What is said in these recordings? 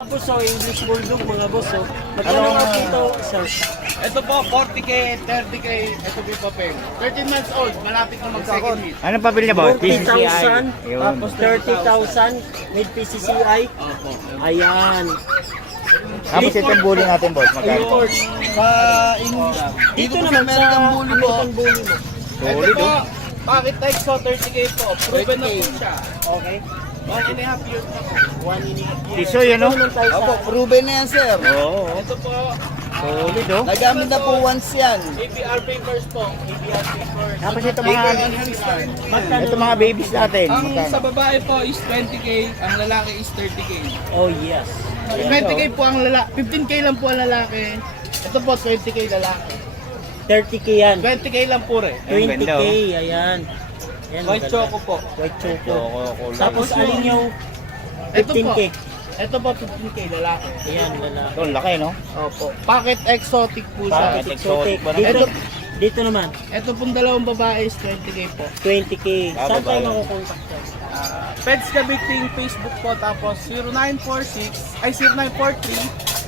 Tapos so, English Bulldog mga boss. So, magkano Ano nga nga? dito, sir? Ito po, 40k, 30k, ito po yung papel. 13 months old, malapit na mag-second meet. Anong pabili niya boss? 40,000, Yun. tapos 30,000, with PCCI. Opo. Ayan. Tapos itong bully natin boss. Magkano? Import. Sa English, Dito po naman sa American Bully po. American Bully mo. Ito Solid po, oh. Pocket Exo, 30k po. Proven na po siya. Okay. One and a half years na po. One and a half years. Tiso yan, tayo sa- Opo, proven na yan, sir. Oo. Ito po, Solid oh. Nagamit na po once yan. APR papers po. APR papers. Tapos ito mga ito mga babies natin. Ang sa babae po is 20k, ang lalaki is 30k. Oh, yes. Ayan. 20k po ang lalaki, 15k lang po ang lalaki. Ito po 20k lalaki. 30k yan. 20k lang po rin. Ayun, 20k, ganda, oh. ayan. Ayan, White maganda. choco po. White choco. Choco, kulay. Tapos alin yung Ito po. 15k? Ito po 15k lalaki. Ayan, lalaki. Ito, laki no? Opo. Pocket exotic po siya. Bakit exotic exotic? ba Dito, naman? dito naman, Ito pong dalawang babae is 20k po. 20k. Ah, Saan tayo babae. makukontak dyan? Uh, Pets Kabiting Facebook po tapos 0946 ay 0943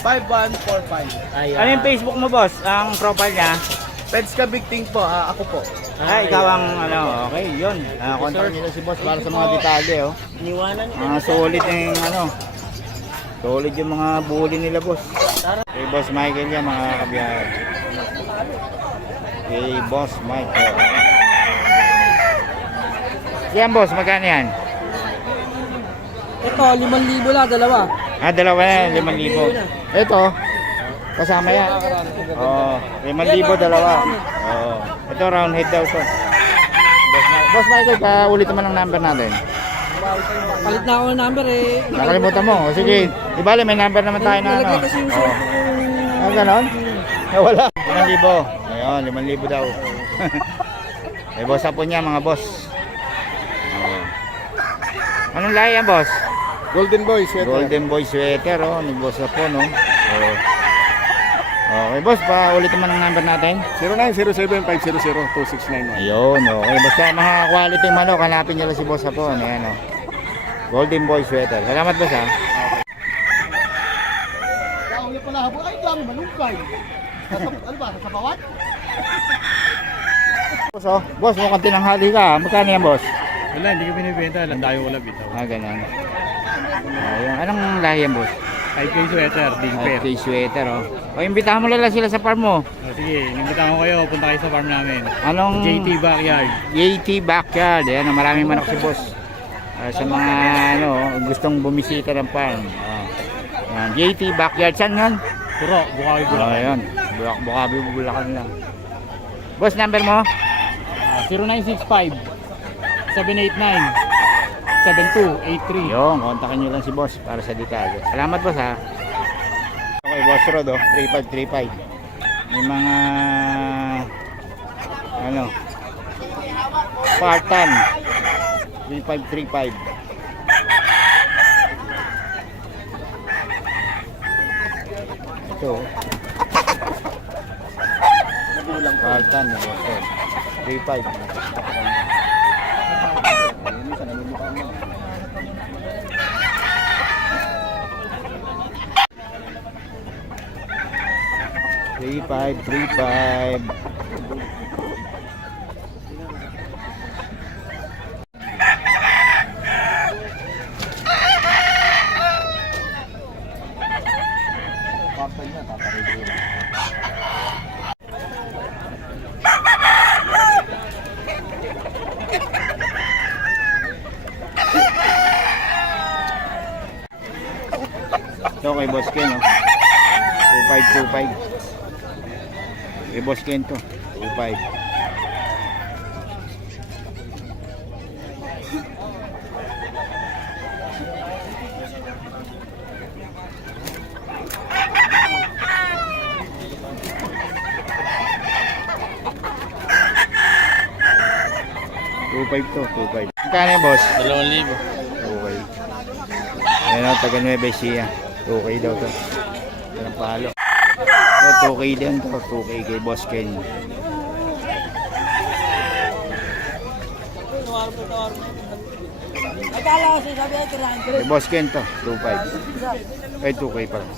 5145. Ayan. Ano yung Facebook mo boss? Ang profile niya? Pets Kabiting po, ah, ako po. Ay, ikaw ang ano, okay, yun. Ah, contact nila si boss para sa mga detalye oh. Iniwanan ko. Mga solid yung ano. Solid yung mga bully nila boss. Kay Boss Michael yan mga kabiyahe. Kay Boss Michael. Yan boss, magkano yan? Ito, 5,000 lang, dalawa. Ah, dalawa yan, 5,000. Ito, kasama yan. Oo, oh, 5,000 dalawa. Oo. Oh. Ito round head daw to. Boss, Michael, paulit naman ang number natin. Palit na ako ng number eh. Nakalimutan mo. O, Sige, di bale may number naman tayo na ano. Oo. Ah, ganon? Nawala. 5,000. Ayun, 5,000 daw. May boss po niya mga boss. Oo. Anong lahi yan, boss? Golden Boy, sweater. Golden Boy sweater, oh. Nag-boss po, no? Oo. Okay, boss, pa ulit naman ang number natin. 0907-500-2691. Ayun, okay. Basta mga quality manok, hanapin nyo lang si boss po. Ano yan, oh. Golden Boy sweater. Salamat, boss, ha. Kauli pala habo. Ay, dami malungkay. Ano ba? Sa bawat? Boss, oh. Boss, mukhang tinanghali ka. ah. Magkano yan, boss? Wala, hindi ko binibenta. Landayo ko lang bitaw. Ah, ganun. Ayun. Anong lahi yan, boss? 5K sweater, ding pair. Okay, sweater, oh. O, imbitahan mo lang sila sa farm mo. Oh, sige, inimbitahan ko kayo. Punta kayo sa farm namin. Anong... JT Backyard. JT Backyard. Ayan, oh, maraming manok si boss. Ah, sa mga, ano, gustong bumisita ng farm. Oh. Ayan, JT Backyard. Saan yan? Puro, Bukawi Oh, Bulacan. ayan. Bulak, bukabi, bulakan lang. Boss, number mo? Ah, 0965 789 7283. Yung, kontakin nyo lang si boss para sa detalye. Salamat boss ha. Okay, boss Rod oh, 3535. May mga ano Spartan 3535. Ito. Spartan, oh, boss Rod. 35. Three five, three five. Ito kay Boss Ken, oh. 2525. Kay Boss Ken to. 25. Two five to, two five. Magkano yan, boss? 2,000. Okay. Ayan o, taga Nueva Ecija. 2K daw to. Ito ng palo. Ito, 2K din to. 2K kay Boss Ken. Kay Boss Ken to, 2.5. Ay, 2K pa lang.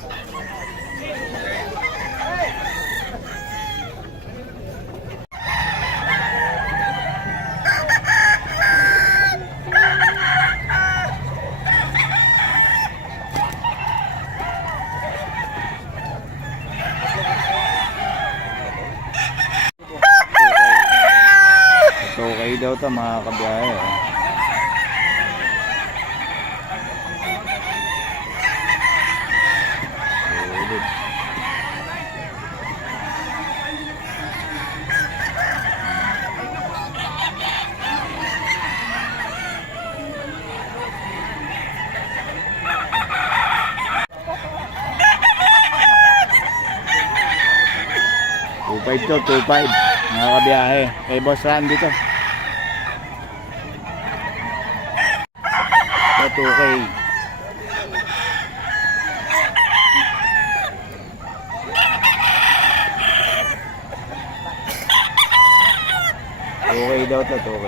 Ito kayo daw to mga kabiyahe. Sulit. Two five to, two five. Mga kabiyahe. Kay Boss Randy to. 2K. Okay daw to, 2K.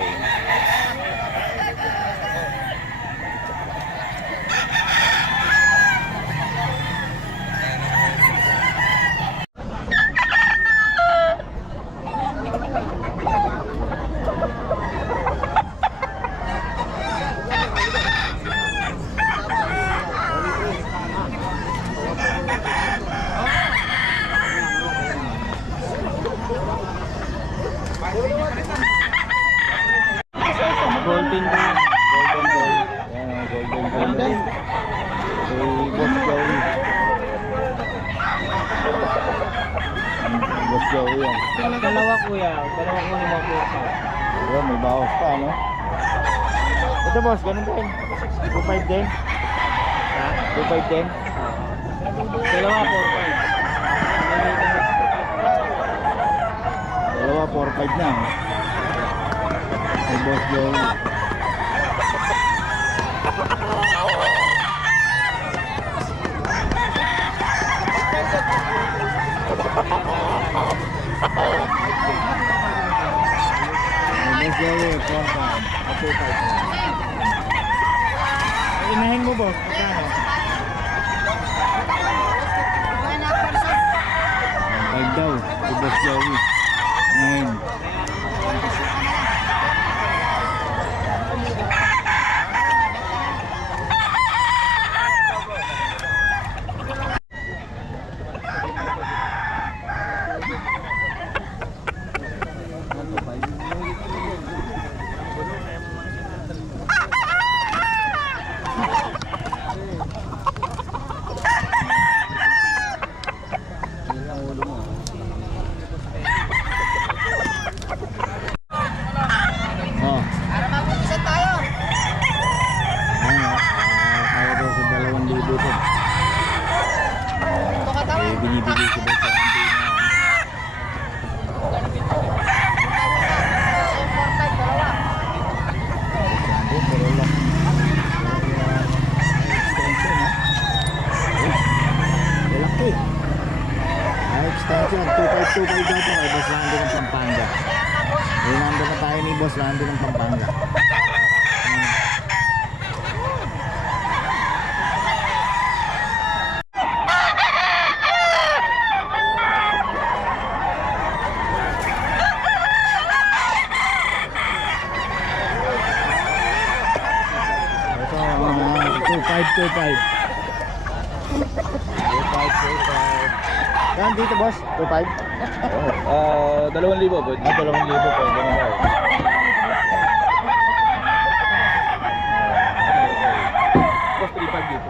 Dalawa kuya, dalawa ko ni Mako. Ayun, may bawas pa, no? Ito boss, ganun din. 2.5 din. Ha? 2.5 din. Dalawa po. Dalawa, 4.5 na. oh. Kay Boss Joey. Kay Boss Joey, 4.5. 2.5. Inahin mo boss, magkano? 5 daw, si Boss. Inahin. Oh. Para mag-umpisa tayo. Ayun, oh. Ah, kaya daw sa dalawang libo to. Eh, binibigay ko daw sa hindi na. Sabi, pero lang. Extension, ha? Uy, Malaki. Ah, extension. 2525 daw to kay Boss Randy ng Pampanga. Eh, nandun na tayo ni Boss Randy ng Pampanga. Ito, uh, 2525. 2525. Yan dito boss, 25. Ah, dalawang libo, bud. Ah, dalawang libo po. Ganun daw. Boss, 3.5 dito.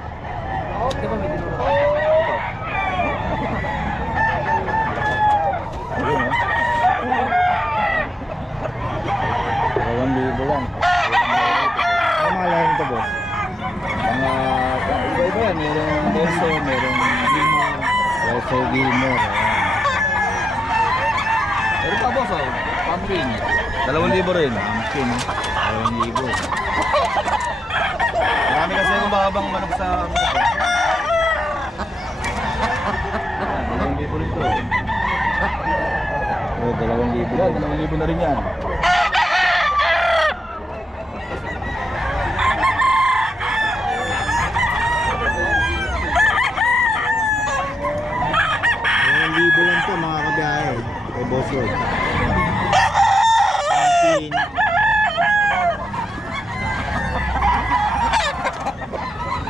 Ayun, oh. Dalawang libo lang. Ano mga lahin to, boss? Mga, iba-iba yan. Merong Denso, merong Limo. Wesley Gilmore. Ayan. Meron pa, boss, oh. Pumpkin. Dalawang libo rin. Pumpkin, oh. Dalawang libo. Marami kasi akong babang manok sa... Dalawang libo rin to. Oh, dalawang libo. Dalawang libo na rin yan. libo lang to mga kabiyahe. Kay Boss Roy. Pin.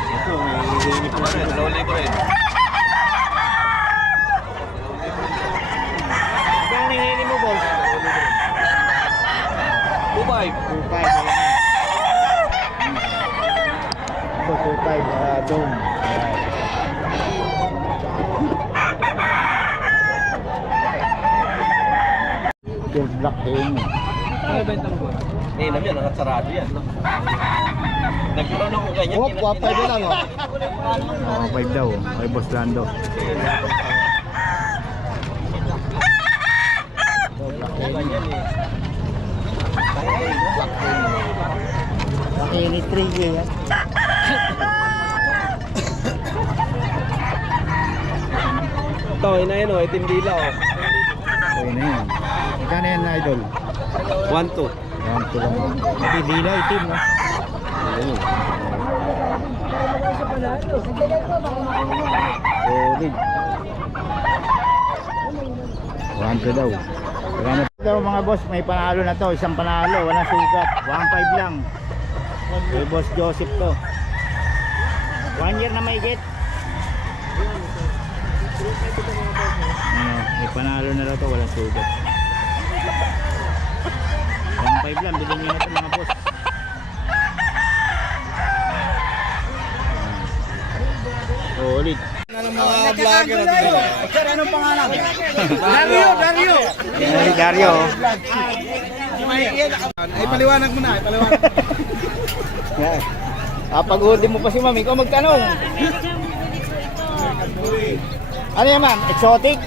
Ito, may hihini pa rin. Kaya hihini mo, boss? 2.5. 2.5. ayan. Ito, 2.5. ah, dome. Ayan. Pure black hair mo. Ano benta mo boss? Namin, nakasarado yan. Nagkaroon ako ganyan. Oh, wapay din ano. Oh, 5 daw. Kay Boss Lando. Ganyan eh. Nakini 3 yan. Ito, ina yun o, itim dila o. Okay na yan. Magkano yan, idol? 1-2. Yan, ito lang. Pati dila, itim, no? Oo. Solid. Wanto daw. Wala na daw mga boss, may panalo na to. Isang panalo, walang sugat. 1.5 lang. Kay Boss Joseph to. One year na may get. Ano, may panalo na daw to, walang sugat. 1.5 lang, bilhin nyo na ito mga boss. Solid. Dario, Dario! Ay, Dario. Ay, paliwanag mo na, ay, paliwanag. Yan. Ah, pag-uudin mo pa si ma'am, ikaw magtanong. Ano yan ma'am? Exotic?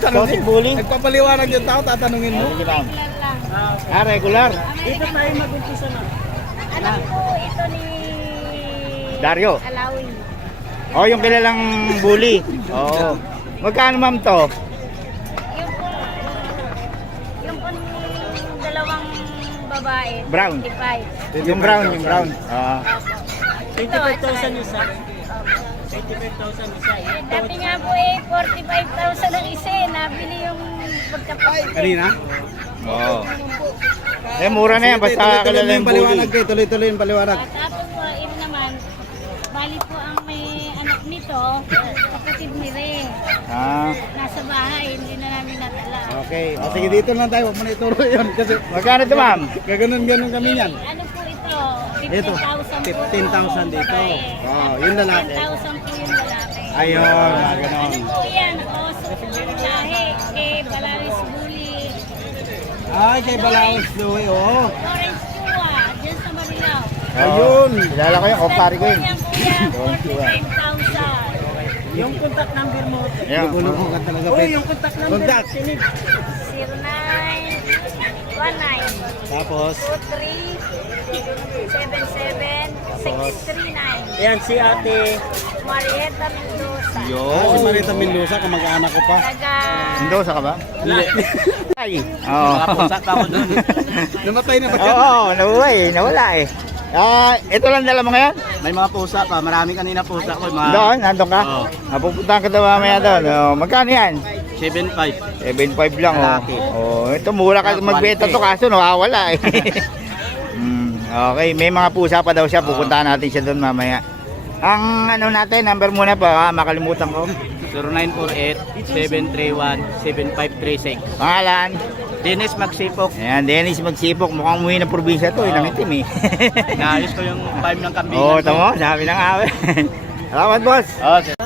Exotic bully? Nagpapaliwanag yung tao, tatanungin mo. Ano ma'am? Ah, regular. Alam ko ito ni Dario. Alawi. Oh, yung kilalang bully. Oo. Magkano ma'am to? Yung po, yung po dalawang babae. Brown. 55. Yung brown, yung brown. Ah. Ito, 25,000 isa. 25,000 isa. Eh, dati nga po eh, 45,000 ang isa eh. Nabili yung pagkapit. Kanina? Oo. Eh, mura na yan. Basta kilala yung bully. kayo, tuloy-tuloy yung paliwanag. At tapos po, yun naman, bali po ang may anak nito, kapatid ni Re. Ah, Nasa bahay, hindi na namin natala. okay. O, sige, dito lang tayo, huwag mo na ituro yun. Kasi Magkano to ma'am? gaganon-ganon kami yan. Ano po ito? Ito, 15,000 po. 15,000 dito. Babae. Oh, yung lalaki. 10,000 po yung lalaki. Ayun, mga Ano ganon. po yan? Oso po yung lahi. Kay Balaris Bully. Ay, kay Balaos Louie, oo. Lawrence Chua. Diyan sa Marilao. Ayun. Kilala ko yung kumpare ko yun. Po yan. 45,000. Yung contact number mo. Yan. Gulong ka talaga, Uy, yung contact number. Contact. Sinip. 0919 Tapos, 23 77 639. Ayan, si ate. Marieta Mendoza. ah, si Marita Mendoza, kamag-anak ko pa. Taga... Mendoza ka ba? Ay. Oo. Namatay na ba Oo, oh. Nawala eh. Ah, ito lang dala mo ngayon? May mga pusa pa, marami kanina pusa ko. Mga Doon, nandun ka? Oo. Napupuntahan ka daw mamaya doon. Oh, magkano yan? 7.5. 7.5 lang oh. Lalaki. Oh, ito mura ka magbenta to kaso nawawala eh. mm, okay, may mga pusa pa daw siya. Pupuntahan natin siya doon mamaya. Ang ano natin, number muna pa, ah, makalimutan ko. 0948-731-7536. Pangalan? Dennis Magsipok. Ayan, Dennis Magsipok. Mukhang umuwi ng probinsya to, ilang itim eh. Naayos ko yung 5 ng kambingan. Oo, oh, tamo, sabi ng awe. Salamat, boss. Oh,